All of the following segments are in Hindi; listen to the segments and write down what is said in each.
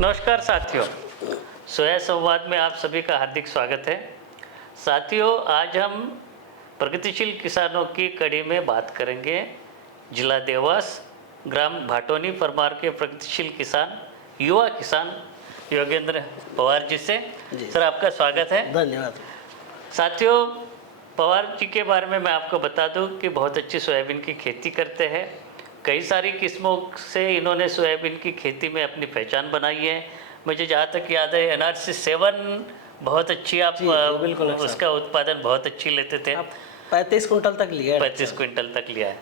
नमस्कार साथियों, सोया संवाद में आप सभी का हार्दिक स्वागत है। साथियों, आज हम प्रगतिशील किसानों की कड़ी में बात करेंगे जिला देवास ग्राम भाटोनी परमार के प्रगतिशील किसान, युवा किसान योगेंद्र पवार जी से। सर, आपका स्वागत है। धन्यवाद। साथियों, पवार जी के बारे में मैं आपको बता दूं कि बहुत अच्छी सोयाबीन की खेती करते हैं। कई सारी किस्मों से इन्होंने सोयाबीन की खेती में अपनी पहचान बनाई है। मुझे जहाँ तक याद है NRC 7 बहुत अच्छी आप बिल्कुल उसका उत्पादन बहुत अच्छी लेते थे। 35 कुंटल तक लिया है। 35 क्विंटल तक लिया है।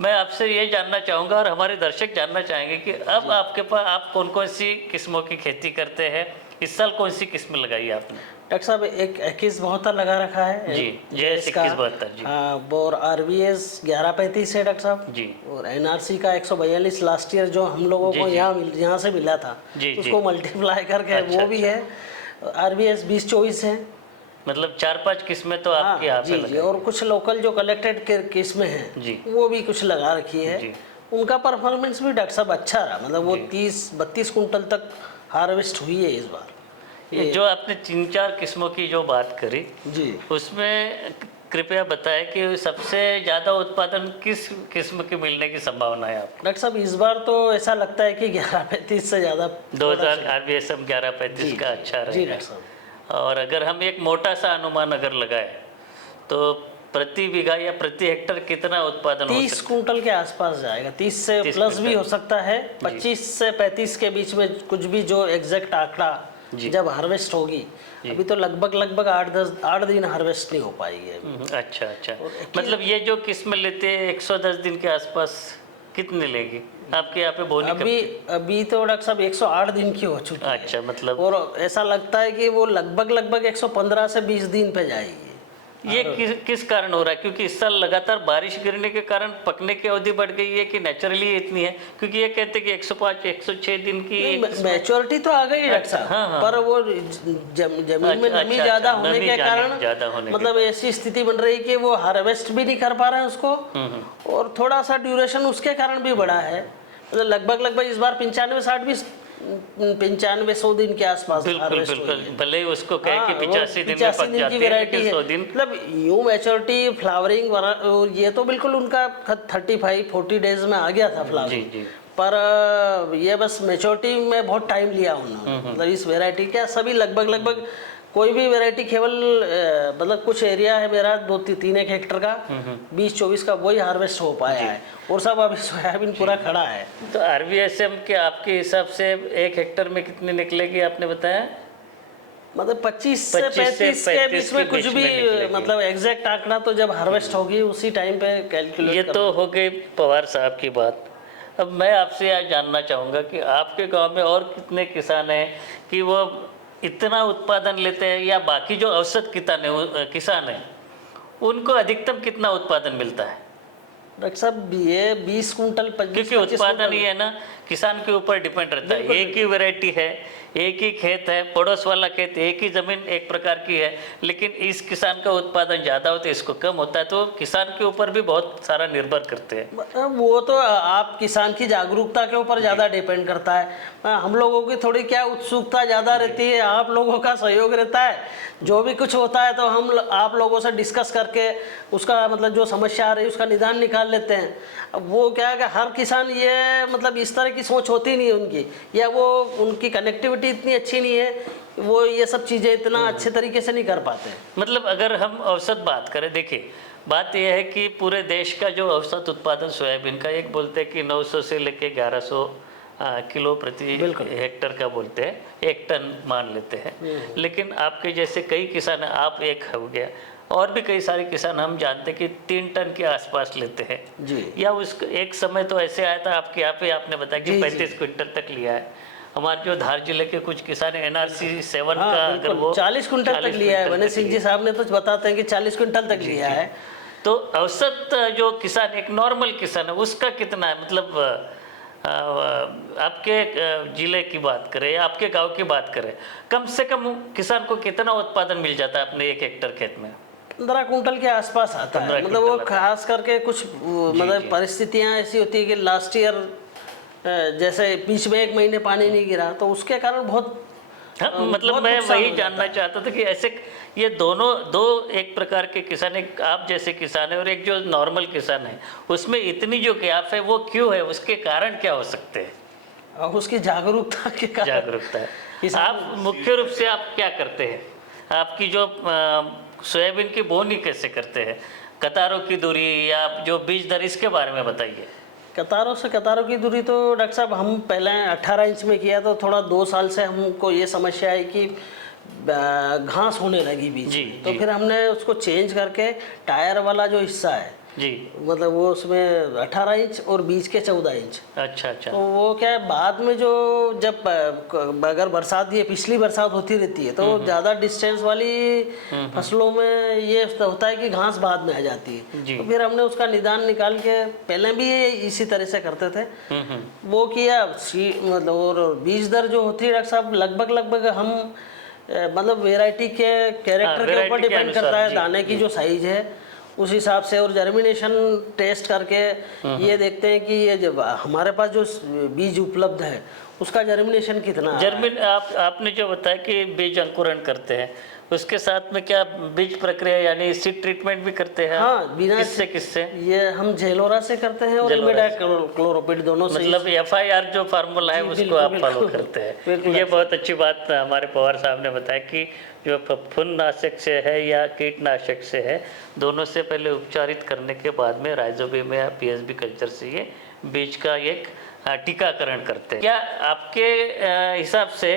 मैं आपसे ये जानना चाहूँगा और हमारे दर्शक जानना चाहेंगे कि अब आपके पास आप कौन कौन सी किस्मों की खेती करते हैं। इस साल कौन सी किस्म लगाई है आपने? डॉक्टर साहब, एक 2172 लगा रखा है जी, JS 2172 जी। हाँ, और RVS 1135 है डॉक्टर साहब जी। और NRC का 142 लास्ट ईयर जो हम लोगों को यहाँ से मिला था, उसको मल्टीप्लाई करके वो भी है। RVS 2024 है। मतलब 4-5 किस्में तो आपके यहाँ पे जी, और कुछ लोकल जो कलेक्टेड किस्में हैं जी, वो भी कुछ लगा रखी है जी। उनका परफॉर्मेंस भी डॉक्टर साहब अच्छा रहा। मतलब वो 30-32 कुंटल तक हार्वेस्ट हुई है इस बार। ये जो आपने 3-4 किस्मों की जो बात करी जी, उसमें कृपया बताएं कि सबसे ज़्यादा उत्पादन किस किस्म के मिलने की संभावना है आपको? डॉक्टर साहब, इस बार तो ऐसा लगता है कि 1135 से ज़्यादा 2000 RVSM 1135 का अच्छा जी रहेगा। डॉक्टर साहब। और अगर हम एक मोटा सा अनुमान अगर लगाए तो प्रति बीघा या प्रति हेक्टर कितना उत्पादन हो 30 सकता है? कुंटल के आसपास जाएगा। 30 से 30 प्लस भी कुंटल। हो सकता है। 25 से 35 के बीच में कुछ भी जो एग्जैक्ट आंकड़ा जब हार्वेस्ट होगी। अभी तो लगभग 8 दिन हार्वेस्ट नहीं हो पाएगी। अच्छा अच्छा। मतलब ये जो किस्म लेते हैं 110 दिन के आसपास कितने लेगी आपके यहाँ पे बोनी? अभी तो डॉक्टर साहब 108 दिन की हो चुकी है। अच्छा, मतलब और ऐसा लगता है कि वो लगभग 115 से 20 दिन पे जाएगी। ये किस कारण हो रहा है? क्योंकि इस साल लगातार बारिश गिरने के कारण पकने की अवधि बढ़ गई है कि नेचुरली इतनी है? क्योंकि ये कहते हैं कि 105-106 दिन की मैच्योरिटी तो आ गई डॉक्टर साहब। हाँ। पर वो जमीन में नमी ज्यादा होने के कारण मतलब ऐसी स्थिति बन रही कि वो हार्वेस्ट भी नहीं कर पा रहे हैं उसको। और थोड़ा सा ड्यूरेशन उसके कारण भी बढ़ा है। मतलब लगभग इस बार 95-100 दिन के आसपास हार्वेस्ट हुई है। भले ही उसको कहे कि 85 दिन में पक जाती है, लेकिन 100 दिन मतलब यूं मैच्योरिटी फ्लावरिंग ये तो बिल्कुल उनका 35-40 डेज में आ गया था फ्लावरिंग। जी। पर ये बस मैच्योरिटी में बहुत टाइम लिया उन्होंने। मतलब इस वेराइटी क्या सभी लगभग कोई भी वेराइटी केवल मतलब कुछ एरिया है मेरा 2-3 हेक्टर का 20-24 का वही हार्वेस्ट हो पाया है और सब अभी सोयाबीन पूरा खड़ा है। तो RVSM के आपके हिसाब से 1 हेक्टर में कितने निकलेगी आपने बताया? मतलब 25 से 35 के बीच में कुछ भी मतलब एग्जैक्ट आंकड़ा तो जब हार्वेस्ट होगी उसी टाइम पे कैलकुलेट। ये तो हो गई पवार साहब की बात। अब मैं आपसे यह जानना चाहूँगा कि आपके गांव में और कितने किसान हैं कि वो इतना उत्पादन लेते हैं, या बाकी जो औसत किसान हैं उनको अधिकतम कितना उत्पादन मिलता है? डॉक्टर साहब, ये 20 कुंटल 25 क्योंकि उत्पादन ही है ना, किसान के ऊपर डिपेंड रहता है। एक ही वैरायटी है, एक ही खेत है, पड़ोस वाला खेत, एक ही जमीन एक प्रकार की है, लेकिन इस किसान का उत्पादन ज़्यादा होता है, इसको कम होता है, तो किसान के ऊपर भी बहुत सारा निर्भर करते हैं। वो तो आप किसान की जागरूकता के ऊपर ज़्यादा डिपेंड करता है। हम लोगों की थोड़ी क्या उत्सुकता ज़्यादा रहती है, आप लोगों का सहयोग रहता है। जो भी कुछ होता है तो हम आप लोगों से डिस्कस करके उसका मतलब जो समस्या आ रही है उसका निदान निकाल लेते हैं। अब वो क्या है कि हर किसान ये मतलब इस तरह की सोच होती नहीं है उनकी, या वो उनकी कनेक्टिविटी इतनी अच्छी नहीं है, वो ये सब चीज़ें इतना अच्छे तरीके से नहीं कर पाते। मतलब अगर हम औसत बात करें, देखिए बात यह है कि पूरे देश का जो औसत उत्पादन सोयाबीन का, एक बोलते हैं कि 900 से लेके 1100 किलो प्रति हेक्टर का बोलते हैं, 1 टन मान लेते हैं। लेकिन आपके जैसे कई किसान, आप एक हो गया, और भी कई सारे किसान हम जानते हैं कि 3 टन के आसपास लेते हैं जी। या उसका एक समय तो ऐसे आया था आपके यहाँ पे, आपने बताया कि 35 क्विंटल तक लिया है। हमारे जो धार जिले के कुछ किसान NRC 7 का अगर वो 40 कुंटल तक लिया है। वने सिंह जी साहब ने तो बताते हैं कि 40 कुंटल तक लिया है। तो औसत जो किसान, एक नॉर्मल किसान है, उसका कितना है? मतलब आपके जिले की बात करें या आपके गांव की बात करें, कम से कम किसान को कितना उत्पादन मिल जाता है अपने 1 हेक्टर खेत में? 15 कुंटल के आसपास आता है। मतलब वो खास करके कुछ मतलब परिस्थितियां ऐसी होती है कि लास्ट ईयर जैसे बीच में 1 महीने पानी नहीं गिरा तो उसके कारण बहुत हाँ, मतलब बहुत मैं नुकसान वही हो जानना चाहता था कि ऐसे ये दोनों दो एक प्रकार के किसान, एक आप जैसे किसान है और एक जो नॉर्मल किसान है, उसमें इतनी जो गैप है वो क्यों है, उसके कारण क्या हो सकते हैं? और उसकी जागरूकता के कारण जागरूकता है। किसान- आप मुख्य रूप से आप क्या करते हैं? आपकी जो सोयाबीन की बोनी कैसे करते हैं, कतारों की दूरी या जो बीज दर, इसके बारे में बताइए। कतारों से कतारों की दूरी तो डॉक्टर साहब हम पहले 18 इंच में किया तो थोड़ा 2 साल से हमको ये समस्या है कि घास होने लगी बीच जी, में। तो जी। फिर हमने उसको चेंज करके टायर वाला जो हिस्सा है, जी, मतलब वो उसमें 18 इंच और बीच के 14 इंच। अच्छा अच्छा। तो वो क्या है, बाद में जो जब अगर बरसात, ये पिछली बरसात होती रहती है तो ज़्यादा डिस्टेंस वाली फसलों में ये होता है कि घास बाद में आ जाती है। जी। तो फिर हमने उसका निदान निकाल के, पहले भी ये इसी तरह से करते थे, वो किया मतलब। और बीज दर जो होती है डॉक्टर साहब, लगभग हम मतलब वेराइटी के कैरेक्टर के ऊपर वैरायटी के डिपेंड अनुसार, करता है, जी, दाने की जो साइज है उस हिसाब से। और जर्मिनेशन टेस्ट करके ये देखते हैं कि ये जब हमारे पास जो बीज उपलब्ध है उसका जर्मिनेशन कितना आ रहा है। जर्मिन आपने जो बताया कि बीज अंकुरण करते हैं, उसके साथ में क्या बीज प्रक्रिया यानी सीड ट्रीटमेंट भी करते हैं? हाँ, बिना किससे ये हम जेलोरा से करते हैं और जेलोरा इमिडाक्लोप्रिड दोनों से। मतलब FIR जो फार्मूला है जी, उसको बिल्कुल, आप फॉलो बिल्कुल। करते हैं। बिल्कुल, ये बहुत अच्छी बात हमारे पवार साहब ने बताया कि जो फफूंदनाशक से है या कीटनाशक से है, दोनों से पहले उपचारित करने के बाद में राइजोबियम या PSB कल्चर से ये बीज का एक टीकाकरण करते हैं। क्या आपके हिसाब से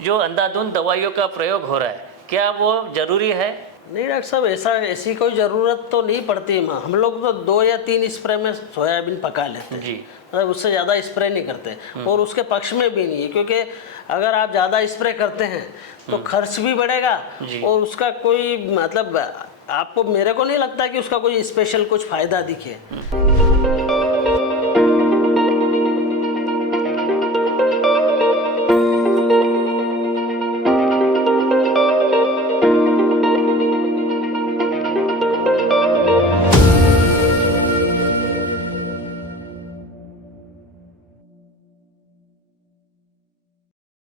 जो अंधाधुंध दवाइयों का प्रयोग हो रहा है, क्या वो जरूरी है? नहीं डॉक्टर साहब, ऐसी कोई ज़रूरत तो नहीं पड़ती। हम लोग तो 2 या 3 स्प्रे में सोयाबीन पका लेते हैं जी। मतलब उससे ज़्यादा स्प्रे नहीं करते। और उसके पक्ष में भी नहीं है, क्योंकि अगर आप ज़्यादा स्प्रे करते हैं तो खर्च भी बढ़ेगा जी। और उसका कोई मतलब आपको, मेरे को नहीं लगता कि उसका कोई स्पेशल कुछ फ़ायदा दिखे।